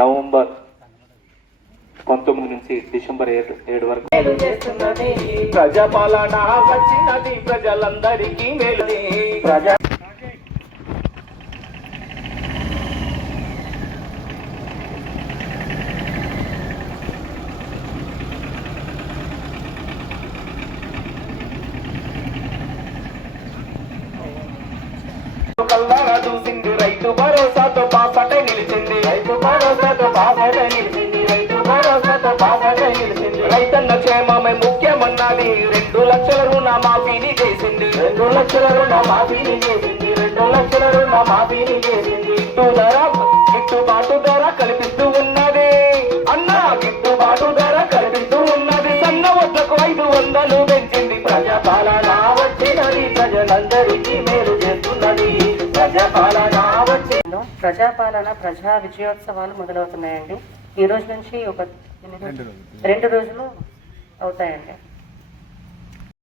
November 19 నుంచి December 7 వరకు ప్రజాపాలన వచ్చినది, ప్రజలందరికీ మేలు. కల్లారా చూసింది, రైతు భరోసాతో బాసటై నిలిచింది, రైతు భరోసాతో బాసటై నిలిచింది, రైతు భరోసాతో బాసటై నిలిచింది. రైతన్న క్షేమమే ముఖ్యమన్నది, 2 లక్షల రుణమాఫీని చేసింది, 2 లక్షల రుణమాఫీని చేసింది, 2 లక్షల రుణమాఫీని చేసింది. గిట్టుబాటు ధర కల్పిస్తూ ఉన్నది అన్న, గిట్టుబాటు ధర కల్పిస్తూ ఉన్నది. సన్న వద్దకు 500 పెంచింది. ప్రజాపాలన వచ్చినది, ప్రజలందరికీ మేలు చేస్తున్నది. ప్రజాపాలన ప్రజా విజయోత్సవాలు మొదలవుతున్నాయండి. ఈ రోజు నుంచి 2 రోజులు అవుతాయండి.